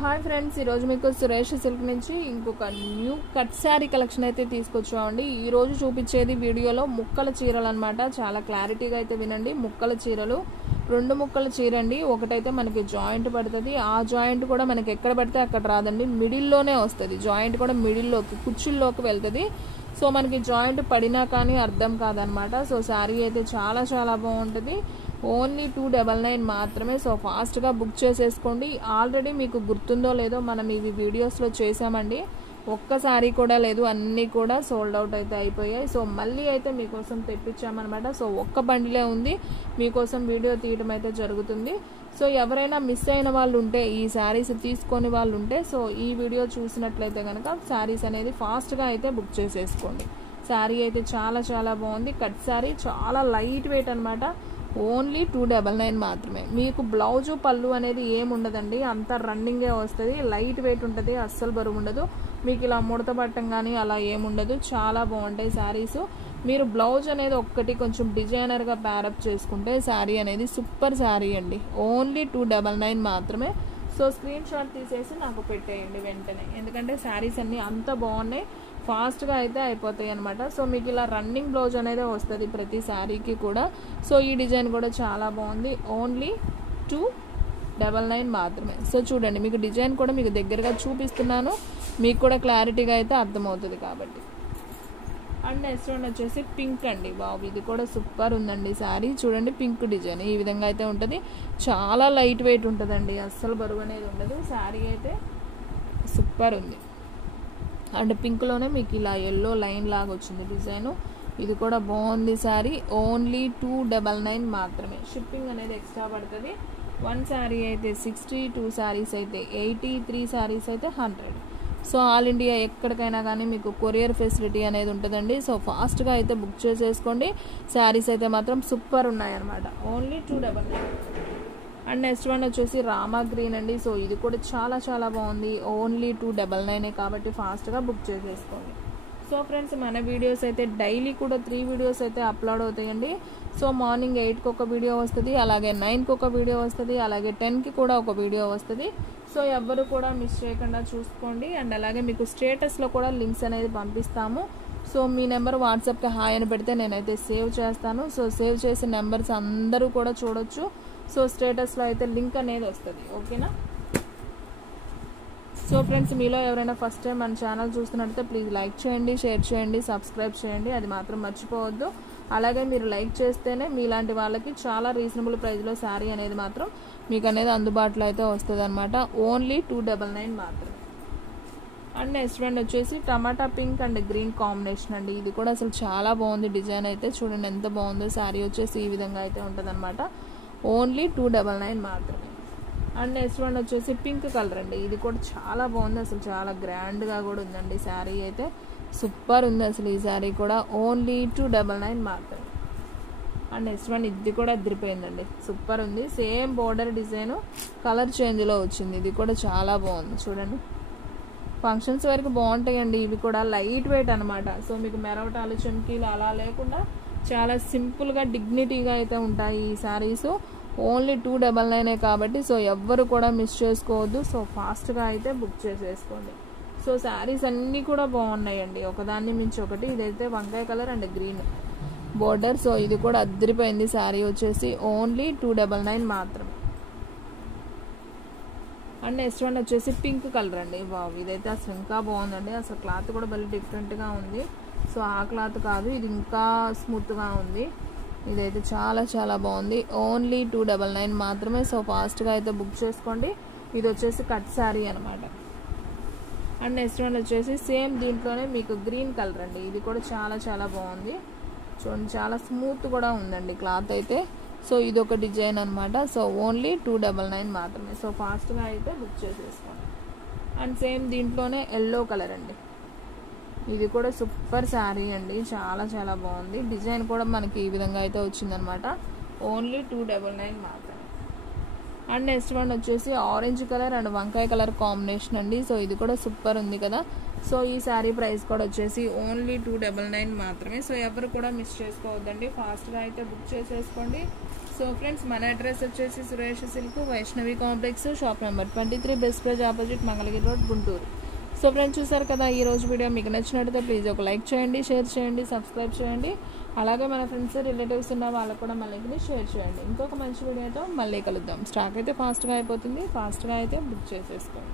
Hi friends, ఈరోజు మీకు Suresh silk నుంచి ఇంకొక న్యూ కట్ శారీ కలెక్షన్ అయితే తీసుకొచ్చామండి. ఈరోజు చూపించేది వీడియోలో ముక్కల చీరలు అనమాట. చాలా క్లారిటీగా అయితే వినండి. ముక్కల చీరలు, 2 ముక్కల చీర అండి. ఒకటైతే మనకి జాయింట్ పడుతుంది. ఆ జాయింట్ కూడా మనకి ఎక్కడ పడితే అక్కడ రాదండి, మిడిల్లోనే వస్తుంది. జాయింట్ కూడా మిడిల్లోకి కుచ్చుల్లోకి వెళ్తుంది. సో మనకి జాయింట్ పడినా కానీ అర్థం కాదనమాట. సో శారీ అయితే చాలా చాలా బాగుంటుంది. ఓన్లీ 299 మాత్రమే. సో ఫాస్ట్గా బుక్ చేసేసుకోండి. ఆల్రెడీ మీకు గుర్తుందో లేదో మనం ఇవి వీడియోస్లో చేసామండి. ఒక్కసారి కూడా లేదు, అన్నీ కూడా సోల్డ్ అవుట్ అయితే అయిపోయాయి. సో మళ్ళీ అయితే మీకోసం తెప్పించామన్నమాట. సో ఒక్క బండిలే ఉంది, మీకోసం వీడియో తీయడం అయితే జరుగుతుంది. సో ఎవరైనా మిస్ అయిన వాళ్ళు ఉంటే, ఈ శారీస్ తీసుకొని వాళ్ళు ఉంటే, సో ఈ వీడియో చూసినట్లయితే కనుక శారీస్ అనేది ఫాస్ట్గా అయితే బుక్ చేసేసుకోండి. శారీ అయితే చాలా చాలా బాగుంది. కట్ శారీ, చాలా లైట్ వెయిట్ అనమాట. ఓన్లీ 299 మాత్రమే. మీకు బ్లౌజు పళ్ళు అనేది ఏముండదండి, అంతా రన్నింగే వస్తుంది. లైట్ వెయిట్ ఉంటుంది, అస్సలు బరువు ఉండదు. మీకు ఇలా ముడత పట్టం కానీ అలా ఏముండదు. చాలా బాగుంటాయి శారీస్. మీరు బ్లౌజ్ అనేది ఒక్కటి కొంచెం డిజైనర్గా ప్యారప్ చేసుకుంటే శారీ అనేది సూపర్ శారీ అండి. ఓన్లీ 299 మాత్రమే. సో స్క్రీన్ షాట్ తీసేసి నాకు పెట్టేయండి వెంటనే, ఎందుకంటే శారీస్ అన్నీ అంత బాగున్నాయి. ఫాస్ట్గా అయితే అయిపోతాయి అనమాట. సో మీకు ఇలా రన్నింగ్ బ్లౌజ్ అనేది వస్తుంది ప్రతి శారీకి కూడా. సో ఈ డిజైన్ కూడా చాలా బాగుంది. ఓన్లీ 299 మాత్రమే. సో చూడండి, మీకు డిజైన్ కూడా మీకు దగ్గరగా చూపిస్తున్నాను, మీకు కూడా క్లారిటీగా అయితే అర్థమవుతుంది కాబట్టి. అండ్ నెక్స్ట్ వన్ వచ్చేసి పింక్ అండి. బాబు, ఇది కూడా సూపర్ ఉందండి శారీ. చూడండి, పింక్ డిజైన్ ఈ విధంగా అయితే ఉంటుంది. చాలా లైట్ వెయిట్ ఉంటుందండి, అస్సలు బరువు అనేది ఉండదు. శారీ అయితే సూపర్ ఉంది. అండ్ పింక్లోనే మీకు ఇలా ఎల్లో లైన్ లాగా వచ్చింది డిజైను. ఇది కూడా బాగుంది శారీ. ఓన్లీ 299 మాత్రమే. షిప్పింగ్ అనేది ఎక్స్ట్రా పడుతుంది. 1 శారీ అయితే 60, 2 శారీస్ అయితే 80, 3 శారీస్ అయితే 100. సో ఆల్ ఇండియా ఎక్కడికైనా కానీ మీకు కొరియర్ ఫెసిలిటీ అనేది ఉంటుందండి. సో ఫాస్ట్గా అయితే బుక్ చేసేసుకోండి. శారీస్ అయితే మాత్రం సూపర్ ఉన్నాయన్నమాట. ఓన్లీ 299. అండ్ నెక్స్ట్ వన్ వచ్చేసి రామా గ్రీన్ అండి. సో ఇది కూడా చాలా చాలా బాగుంది. ఓన్లీ 299 కాబట్టి ఫాస్ట్గా బుక్ చేసేసుకోండి. సో ఫ్రెండ్స్, మన వీడియోస్ అయితే డైలీ కూడా 3 వీడియోస్ అయితే అప్లోడ్ అవుతాయండి. సో మార్నింగ్ 8కి ఒక వీడియో వస్తుంది, అలాగే 9కి ఒక వీడియో వస్తుంది, అలాగే 10కి కూడా ఒక వీడియో వస్తుంది. సో ఎవ్వరు కూడా మిస్ చేయకుండా చూసుకోండి. అండ్ అలాగే మీకు స్టేటస్లో కూడా లింక్స్ అనేది పంపిస్తాము. సో మీ నెంబర్ వాట్సాప్కి హాయ్ అని పెడితే నేనైతే సేవ్ చేస్తాను. సో సేవ్ చేసిన నెంబర్స్ అందరూ కూడా చూడొచ్చు. సో స్టేటస్లో అయితే లింక్ అనేది వస్తుంది, ఓకేనా? సో ఫ్రెండ్స్, మీలో ఎవరైనా ఫస్ట్ టైం మన ఛానల్ చూస్తున్నట్లయితే ప్లీజ్ లైక్ చేయండి, షేర్ చేయండి, సబ్స్క్రైబ్ చేయండి. అది మాత్రం మర్చిపోవద్దు. అలాగే మీరు లైక్ చేస్తేనే మీలాంటి వాళ్ళకి చాలా రీజనబుల్ ప్రైస్లో శారీ అనేది మాత్రం మీకు అనేది అందుబాటులో అయితే వస్తుంది అనమాట. ఓన్లీ 299 మాత్రమే. అండ్ నెక్స్ట్ వన్ వచ్చేసి టమాటా పింక్ అండ్ గ్రీన్ కాంబినేషన్ అండి. ఇది కూడా అసలు చాలా బాగుంది. డిజైన్ అయితే చూడండి ఎంత బాగుందో. శారీ వచ్చేసి ఈ విధంగా అయితే ఉంటుంది అనమాట. ఓన్లీ 299 మాత్రమే. అండ్ నెక్స్ట్ వన్ వచ్చేసి పింక్ కలర్ అండి. ఇది కూడా చాలా బాగుంది, అసలు చాలా గ్రాండ్గా కూడా ఉందండి. శారీ అయితే సూపర్ ఉంది అసలు. ఈ శారీ కూడా ఓన్లీ 299 మాత్రమే. అండ్ నెక్స్ట్ వన్ ఇది కూడా అదిరిపోయిందండి, సూపర్ ఉంది. సేమ్ బోర్డర్ డిజైన్, కలర్ చేంజ్లో వచ్చింది. ఇది కూడా చాలా బాగుంది. చూడండి, ఫంక్షన్స్ వరకు బాగుంటాయండి. ఇవి కూడా లైట్ వెయిట్ అనమాట. సో మీకు మెరవటాలు, చమ్కీలు అలా లేకుండా చాలా సింపుల్గా డిగ్నిటీగా అయితే ఉంటాయి ఈ శారీస్. ఓన్లీ 299 కాబట్టి సో ఎవ్వరు కూడా మిస్ చేసుకోవద్దు. సో ఫాస్ట్గా అయితే బుక్ చేసేసుకోండి. సో శారీస్ అన్నీ కూడా బాగున్నాయండి, ఒకదాన్ని మించి ఒకటి. ఇదైతే వంకాయ colour and green border. So ఇది కూడా అద్దరిపోయింది. శారీ వచ్చేసి ఓన్లీ 299 మాత్రమే. అండ్ నెక్స్ట్ వన్ వచ్చేసి పింక్ కలర్ అండి. బాబు, ఇదైతే అసలు ఇంకా బాగుందండి. అసలు క్లాత్ కూడా భలే డిఫరెంట్గా ఉంది. సో ఆ క్లాత్ కాదు, ఇది ఇంకా స్మూత్గా ఉంది. ఇదైతే చాలా చాలా బాగుంది. ఓన్లీ 299 మాత్రమే. సో ఫాస్ట్గా అయితే బుక్ చేసుకోండి. ఇది వచ్చేసి కట్ శారీ అనమాట. అండ్ నెక్స్ట్ వన్ వచ్చేసి సేమ్ దీంట్లోనే మీకు గ్రీన్ కలర్ అండి. ఇది కూడా చాలా చాలా బాగుంది. చూడండి, చాలా స్మూత్ కూడా ఉందండి క్లాత్ అయితే. సో ఇది ఒక డిజైన్ అనమాట. సో ఓన్లీ 299 మాత్రమే. సో ఫాస్ట్గా అయితే బుక్ చేసేసుకోండి. అండ్ సేమ్ దీంట్లోనే ఎల్లో కలర్ అండి. ఇది కూడా సూపర్ శారీ అండి, చాలా చాలా బాగుంది. డిజైన్ కూడా మనకి ఈ విధంగా అయితే వచ్చిందనమాట. ఓన్లీ 299 మాత్రమే. అండ్ నెక్స్ట్ వన్ వచ్చేసి ఆరెంజ్ కలర్ అండ్ వంకాయ కలర్ కాంబినేషన్ అండి. సో ఇది కూడా సూపర్ ఉంది కదా. సో ఈ శారీ ప్రైస్ కూడా వచ్చేసి ఓన్లీ 299 మాత్రమే. సో ఎవరు కూడా మిస్ చేసుకోవద్దండి, ఫాస్ట్గా అయితే బుక్ చేసేసుకోండి. సో ఫ్రెండ్స్ మన అడ్రస్ వచ్చేసి Suresh silk Vaishnavi complex shop number 23 best praise opposite Mangalagiri road Guntur. So friends చూసారు కదా, ఈ రోజు వీడియో మీకు నచ్చినట్లయితే ప్లీజ్ ఒక లైక్ చేయండి, షేర్ చేయండి, సబ్స్క్రైబ్ చేయండి. అలాగే మన ఫ్రెండ్స్ రిలేటివ్స్ ఉన్న వాళ్ళకు కూడా మన లింక్ని షేర్ చేయండి. ఇంకొక మంచి వీడియోతో మళ్ళీ కలుద్దాం. స్టాక్ అయితే ఫాస్ట్గా అయిపోతుంది, ఫాస్ట్గా అయితే బుక్ చేసేసుకోండి.